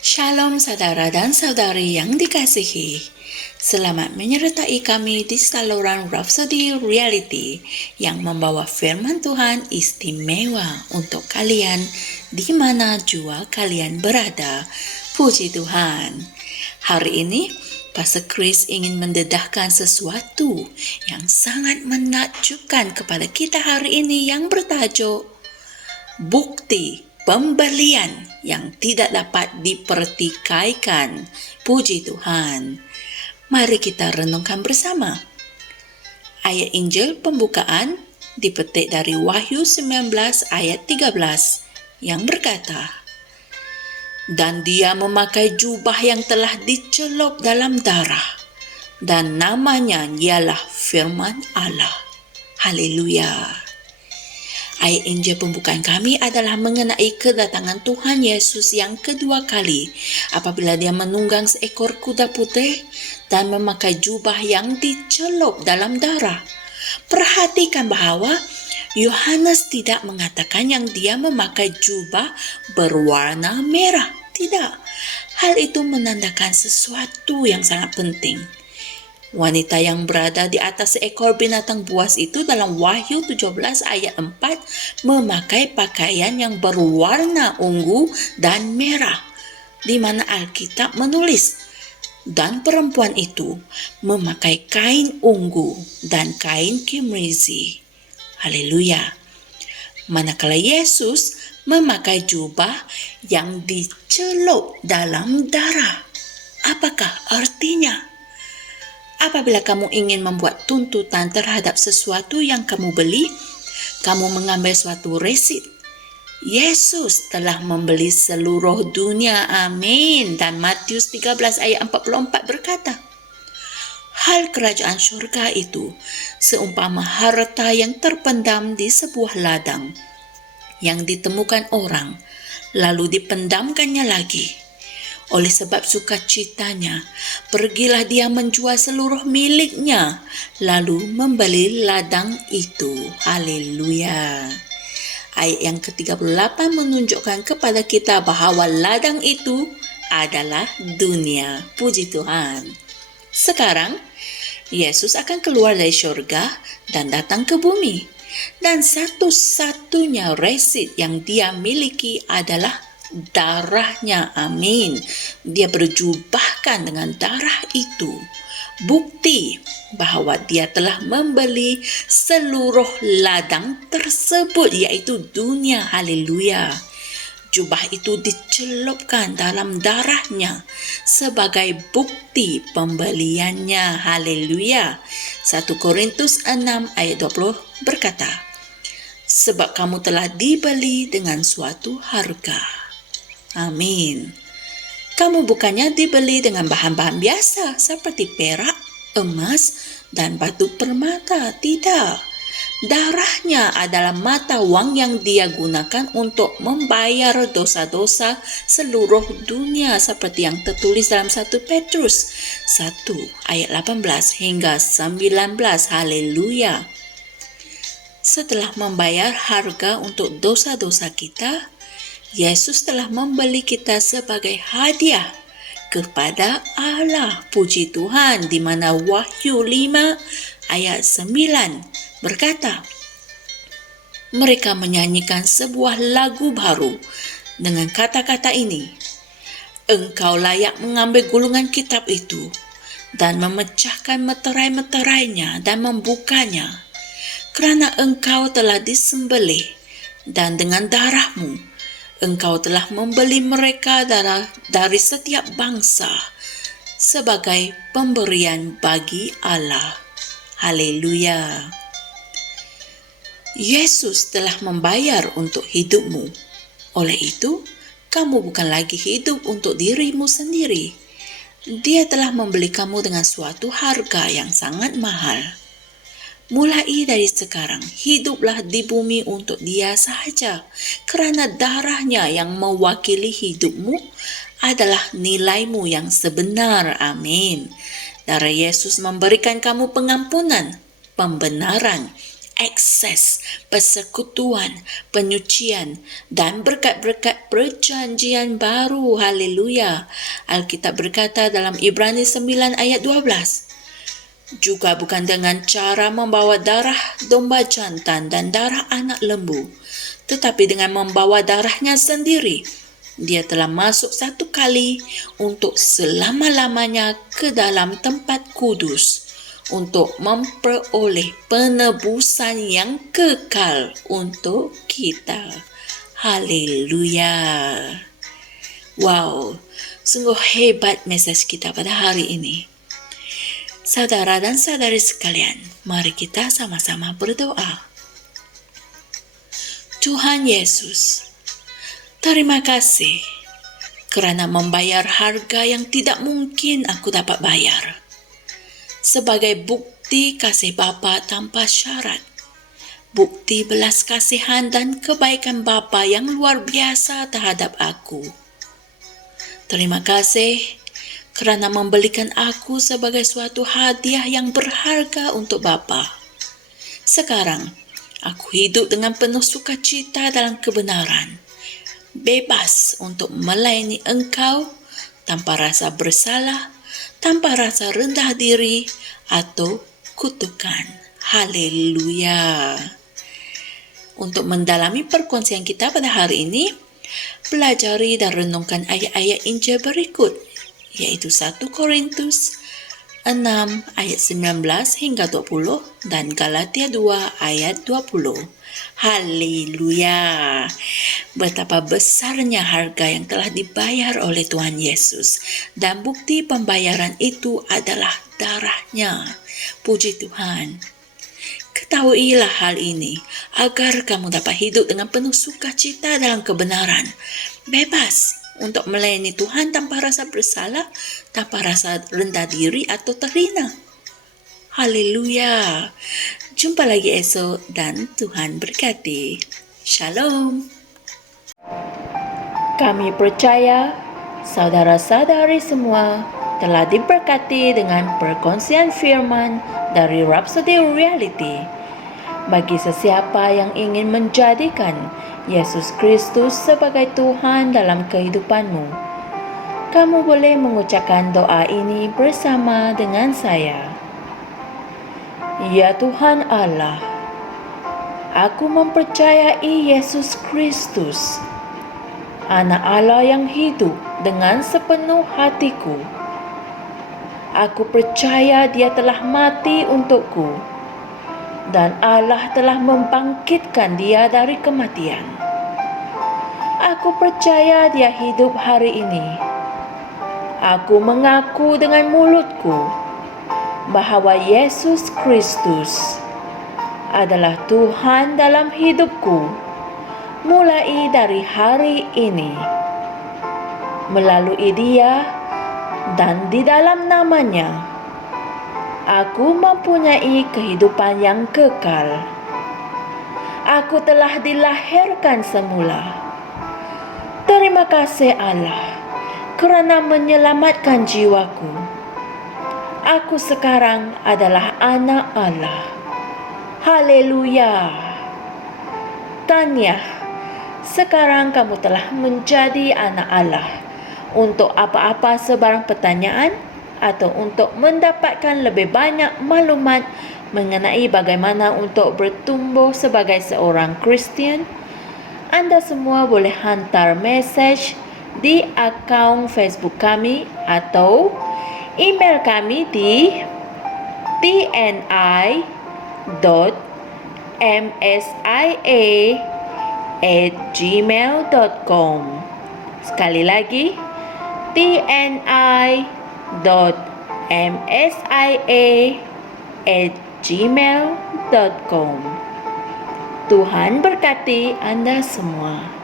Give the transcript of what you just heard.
Shalom saudara dan saudari yang dikasihi. Selamat menyertai kami di saluran Rhapsody Reality yang membawa firman Tuhan istimewa untuk kalian di mana jua kalian berada. Puji Tuhan. Hari ini Pastor Chris ingin mendedahkan sesuatu yang sangat menakjubkan kepada kita hari ini yang bertajuk Bukti Pembelian yang tidak dapat dipertikaikan. Puji Tuhan. Mari kita renungkan bersama. Ayat Injil pembukaan dipetik dari Wahyu 19 ayat 13 yang berkata, "Dan dia memakai jubah yang telah dicelup dalam darah, dan namanya ialah Firman Allah." Haleluya. Ayat Injil pembukaan kami adalah mengenai kedatangan Tuhan Yesus yang kedua kali apabila dia menunggang seekor kuda putih dan memakai jubah yang dicelup dalam darah. Perhatikan bahawa Yohanes tidak mengatakan yang dia memakai jubah berwarna merah. Tidak. Hal itu menandakan sesuatu yang sangat penting. Wanita yang berada di atas seekor binatang buas itu dalam Wahyu 17 ayat 4 memakai pakaian yang berwarna ungu dan merah, di mana Alkitab menulis, dan perempuan itu memakai kain ungu dan kain kimrizi. Haleluya. Manakala Yesus memakai jubah yang dicelup dalam darah. Apakah artinya? Apabila kamu ingin membuat tuntutan terhadap sesuatu yang kamu beli, kamu mengambil suatu resit. Yesus telah membeli seluruh dunia. Amin. Dan Matius 13 ayat 44 berkata, "Hal kerajaan syurga itu seumpama harta yang terpendam di sebuah ladang, yang ditemukan orang, lalu dipendamkannya lagi. Oleh sebab sukacitanya, pergilah dia menjual seluruh miliknya, lalu membeli ladang itu." Haleluya. Ayat yang ke-38 menunjukkan kepada kita bahawa ladang itu adalah dunia. Puji Tuhan. Sekarang, Yesus akan keluar dari syurga dan datang ke bumi. Dan satu-satunya resit yang dia miliki adalah darahnya. Amin. Dia berjubahkan dengan darah itu. Bukti bahawa dia telah membeli seluruh ladang tersebut, iaitu dunia. Haleluya. Jubah itu dicelupkan dalam darahnya sebagai bukti pembeliannya. Haleluya. 1 Korintus 6 ayat 20 berkata, "Sebab kamu telah dibeli dengan suatu harga." Amin. Kamu bukannya dibeli dengan bahan-bahan biasa seperti perak, emas, dan batu permata. Tidak. Darahnya adalah mata wang yang dia gunakan untuk membayar dosa-dosa seluruh dunia seperti yang tertulis dalam 1 Petrus 1 ayat 18 hingga 19. Haleluya. Setelah membayar harga untuk dosa-dosa kita, Yesus telah membeli kita sebagai hadiah kepada Allah. Puji Tuhan, di mana Wahyu 5 ayat 9 berkata, mereka menyanyikan sebuah lagu baru dengan kata-kata ini, "Engkau layak mengambil gulungan kitab itu dan memecahkan meterai-meterainya dan membukanya, kerana engkau telah disembelih, dan dengan darahmu engkau telah membeli mereka dari setiap bangsa sebagai pemberian bagi Allah." Haleluya. Yesus telah membayar untuk hidupmu. Oleh itu, kamu bukan lagi hidup untuk dirimu sendiri. Dia telah membeli kamu dengan suatu harga yang sangat mahal. Mulai dari sekarang, hiduplah di bumi untuk Dia sahaja, kerana darahnya yang mewakili hidupmu adalah nilaimu yang sebenar. Amin. Darah Yesus memberikan kamu pengampunan, pembenaran, akses persekutuan, penyucian, dan berkat-berkat perjanjian baru. Haleluya. Alkitab berkata dalam Ibrani 9 ayat 12, juga bukan dengan cara membawa darah domba jantan dan darah anak lembu, tetapi dengan membawa darahnya sendiri. Dia telah masuk satu kali untuk selama-lamanya ke dalam tempat kudus untuk memperoleh penebusan yang kekal untuk kita. Haleluya. Wow, sungguh hebat mesej kita pada hari ini. Saudara dan saudari sekalian, mari kita sama-sama berdoa. Tuhan Yesus, terima kasih kerana membayar harga yang tidak mungkin aku dapat bayar. Sebagai bukti kasih Bapa tanpa syarat, bukti belas kasihan dan kebaikan Bapa yang luar biasa terhadap aku. Terima kasih kerana membelikan aku sebagai suatu hadiah yang berharga untuk Bapa. Sekarang, aku hidup dengan penuh sukacita dalam kebenaran, bebas untuk melayani Engkau tanpa rasa bersalah, tanpa rasa rendah diri atau kutukan. Haleluya. Untuk mendalami perkongsian kita pada hari ini, pelajari dan renungkan ayat-ayat Injil berikut, yaitu 1 Korintus 6 ayat 19 hingga 20 dan Galatia 2 ayat 20. Haleluya. Betapa besarnya harga yang telah dibayar oleh Tuhan Yesus, dan bukti pembayaran itu adalah darahnya. Puji Tuhan. Ketahuilah hal ini agar kamu dapat hidup dengan penuh sukacita dalam kebenaran, bebas untuk melayani Tuhan tanpa rasa bersalah, tanpa rasa rendah diri atau terhina. Haleluya. Jumpa lagi esok dan Tuhan berkati. Shalom. Kami percaya saudara-saudari semua telah diberkati dengan perkongsian firman dari Rhapsody Reality. Bagi sesiapa yang ingin menjadikan Yesus Kristus sebagai Tuhan dalam kehidupanmu, kamu boleh mengucapkan doa ini bersama dengan saya. Ya Tuhan Allah, aku mempercayai Yesus Kristus, Anak Allah yang hidup dengan sepenuh hatiku. Aku percaya Dia telah mati untukku, dan Allah telah membangkitkan Dia dari kematian. Aku percaya Dia hidup hari ini. Aku mengaku dengan mulutku bahawa Yesus Kristus adalah Tuhan dalam hidupku mulai dari hari ini. Melalui Dia dan di dalam nama-Nya, aku mempunyai kehidupan yang kekal. Aku telah dilahirkan semula. Terima kasih Allah kerana menyelamatkan jiwaku. Aku sekarang adalah anak Allah. Haleluya. Tahniah, sekarang kamu telah menjadi anak Allah. Untuk apa-apa sebarang pertanyaan atau untuk mendapatkan lebih banyak maklumat mengenai bagaimana untuk bertumbuh sebagai seorang Kristian, anda semua boleh hantar mesej di akaun Facebook kami atau email kami di tni.msia@gmail.com. Sekali lagi, tni.msia@gmail.com. Tuhan berkati Anda semua.